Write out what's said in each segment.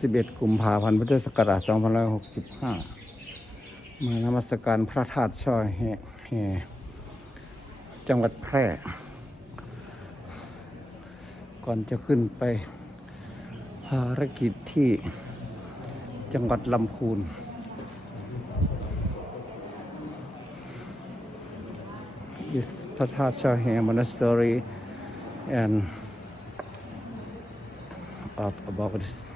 11กุมภาพันธ์พุทธศักราช2565 มานมัสการพระธาตุช่อแห่แห่จังหวัดแพร่ ก่อนจะขึ้นไปภารกิจที่จังหวัดลำพูน is Patacha here monastery and of about this.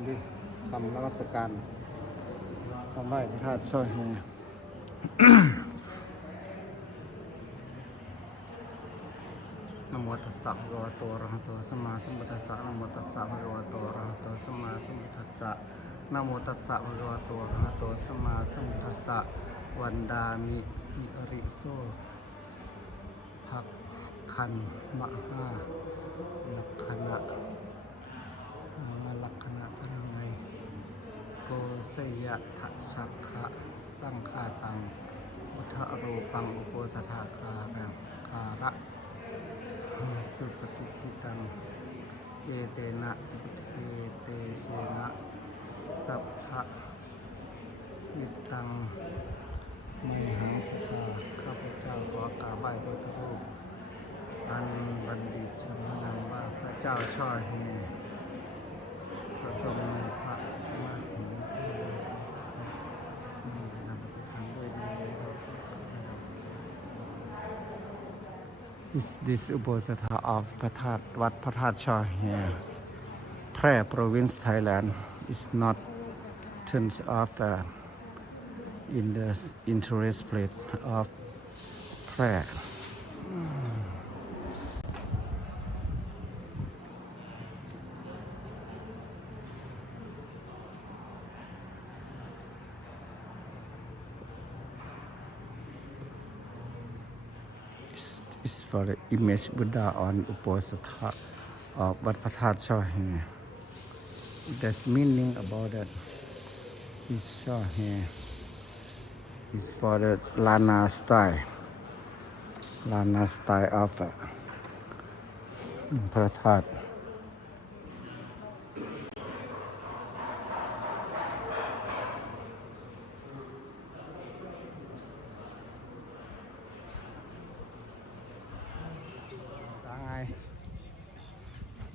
Nanti ทำนมัสการทำไหว้พระธาตุช่อยแฮนโมตัสสะภะคะวะโตอะระหะโตสัมมาสัมพุทธัสสะนโมตัสสะภะคะวะโตอะระหะโตสัมมาสัมพุทธัสสะนโมตัสสะภะคะวะโตอะระหะโตสัมมาสัมพุทธัสสะวันดามิสิริโซภักคันมหาลักขณะ สยะทะสักขะสังฆาตังอุทธรูปังอุโปสถาคารังคาระ สุปฏิทิตัง เอเตนะบุเทเตเชนะสัพพะวิตังไมหังสทาข้าพเจ้าขอกราบไหว้พระธรูปอันบัณฑิตชนนามว่าพระเจ้าช่อแฮพระทรงมีพระมาหินมีนำไปทางด้วยดีครับ Is this อุโบสถา of พระธาตุวัดพระธาตุชอแฮแพร่ province Thailand is not turns of the in the interest plate of แ For the image Buddha on Uposatha of uh, Wat Pathat Chahe there's meaning about that his here. It's for the Lana style. Lana style of uh,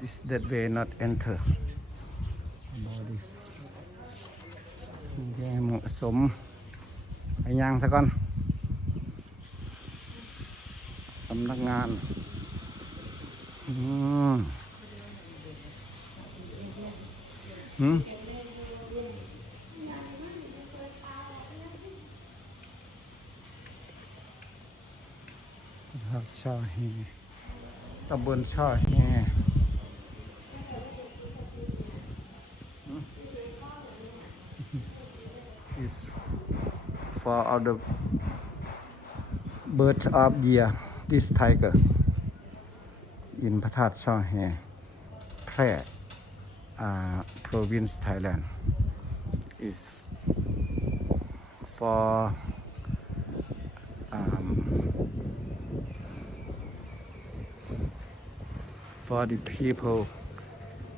is that way not enter about this แย่เหมาะสมไปย่างซะก่อนสำนักงานอืมหืมครับช่อแฮตำบลช่อแฮ is for all the birds of year this tiger in พระธาตุช่อแฮแพร่ uh, province Thailand is for um, for the people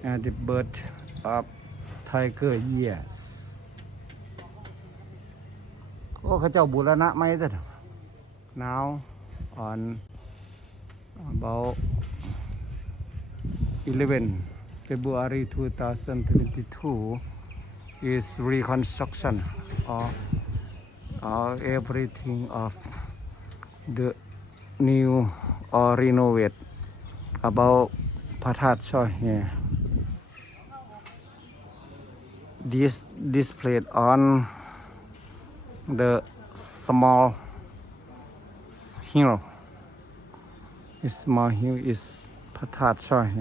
and the bird of tiger years โอ้ เขาเจ้าบุรณะไหมเด้อ now on about 11 February 2022 is reconstruction of, of everything of the new or renovate about พระธาตุช่อแฮ this displayed on the small hill this small hill is พระธาตุช่อแฮ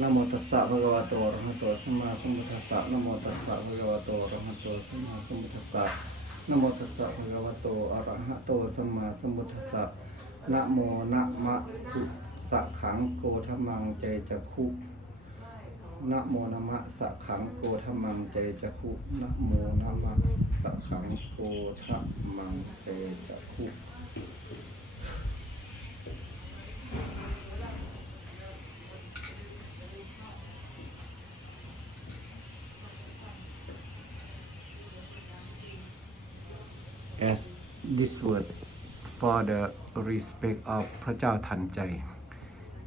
นะโมตัสสะภะคะวะโตอะระหะโตสัมมาสัมพุทธัสสะนะโมตัสสะภะคะวะโตอะระหะโตสัมมาสัมพุทธัสสะนะโมตัสสะภะคะวะโตอะระหะโตสัมมาสัมพุทธัสสะนะโมนะมะสุสะขังโกธรรมังใจจักขุ นะโมนะมะสะขังโกธมังใจจักขุนะโมนะมะสะขังโกธมังใจจักขุ as this word for the respect of พระเจ้าทันใจ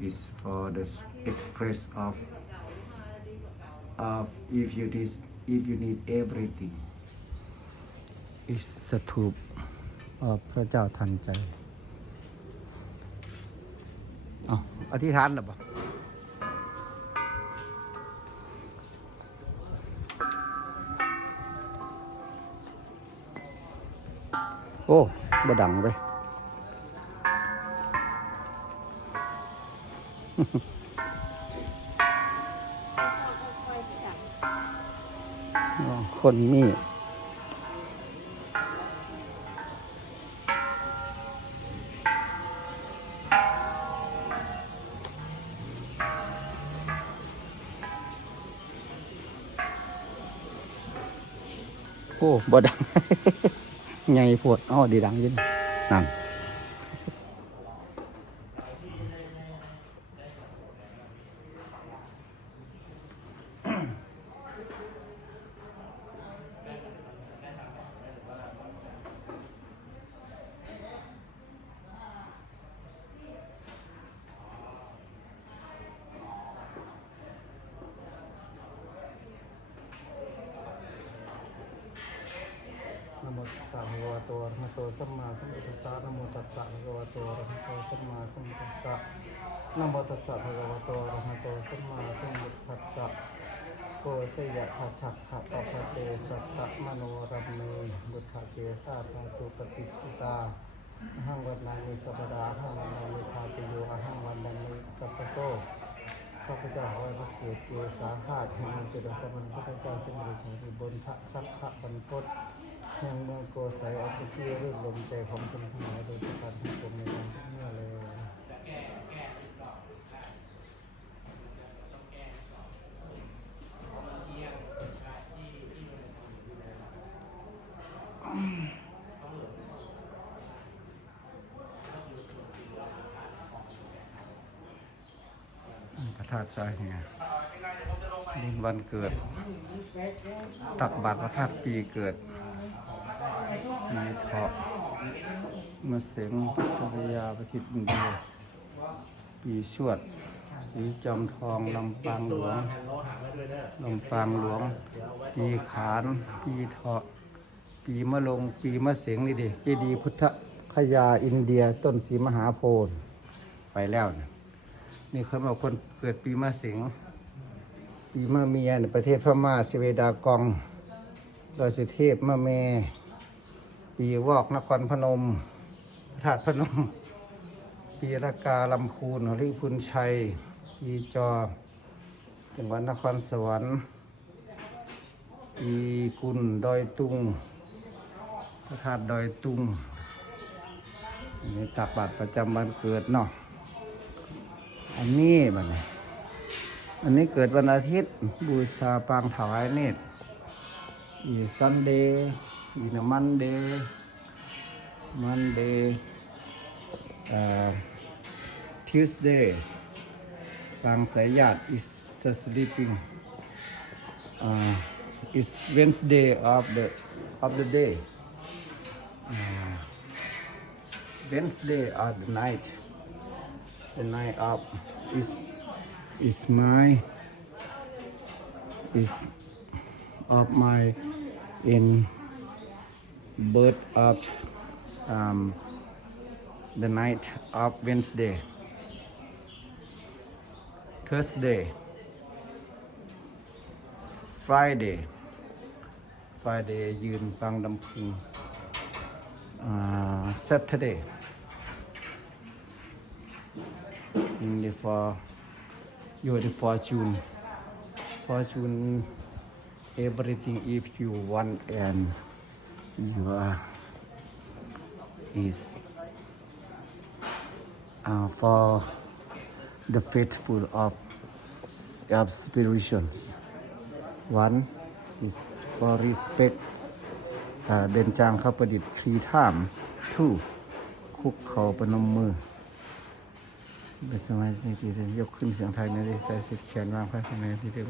is for the express of of if you need if you need everything is สถูป of พระเจ้าทันใจเอาอธิษฐานหรือเปล่าโอ้บ่ดังไป คนมีโอ้บ่ดังใหญ่ปวดอ๋อดีดังยินนั่นะภะคะวะโตอะระหะโตสัมมาสัมพุทธัสสะนะโมตัสสะภะคะวะโตอะระหะโตสัมมาสัมพุทธัสสะนะโมตัสสะภะคะวะโตอะระหะโตสัมมาสัมพุทธัสสะโกสยะทัสสะขะปะปะเตสัตตะมโนรัมเมบุทธเกสาภาตุปฏิทิตาหังวันนามิสัพดาหังวันนามิคาติโยหังวันนามิสัพโตข้าพเจ้าขอพระเกียรติเกสาหาดแห่งเจริญสมณพระเจ้าสมุทรแห่งอุบลทะชักขะบรรพต แห่งเมืองโกสัยอภิเชียรื่นลมใจของชนทั้งหลายโดยประการทั้งปวงในการทุกเมื่อเลยพระธาตุทรายเนี่ยบุญวันเกิด ตักบาตรพระธาตุปีเกิด ในเถาะมื่อเสงภรยาประทิตอินเดียปีชวด สีจอมทองลำปางหลวงลำปางหลวง ปีขาน ปีเถาะ ปีมะลง ปีมะเสงนี่ดิเจดีพุทธคยาอินเดียต้นสีมหาโพธิ์ไปแล้วนะนี่เขาบอกคนเกิดปีมะเสงปีมะเมียในประเทศพม่าสเวดากองดอยสุเทพมะเม ปีวอกนครพนมพระธาตุพนม ปีละกาลำพูนหริพุนชัย ปีจอ จังหวัดนครสวรรค์ ปีกุลดอยตุง พระธาตุดอยตุงนี่ตักบาตรประจำวันเกิดเนาะ อันนี้บันอันนี้เกิดวันอาทิตย์บูชาปางถวายเนตรอีซันเดย์ อีนมันเดย์มันเดย์เอ่อทิวสเดย์ปางสายญาติ is just sleeping uh, is Wednesday of the of the day uh, Wednesday of the night the night of is is my is of my in birth of um, the night of Wednesday Thursday Friday Friday ยืนฟังลำพึงอ่า Saturday in the for you are the fortune fortune everything if you want and you are is uh, for the faithful of of spirituals one is for respect อ่าเดินจางเข้าประดิษฐ์ three time two คุกเข่าประนมมือเป็นสมาธิที่เดินยกขึ้นเสียงไทยในที่ใส่สิทธิ์เขียนวางไว้ภายในที่เดิม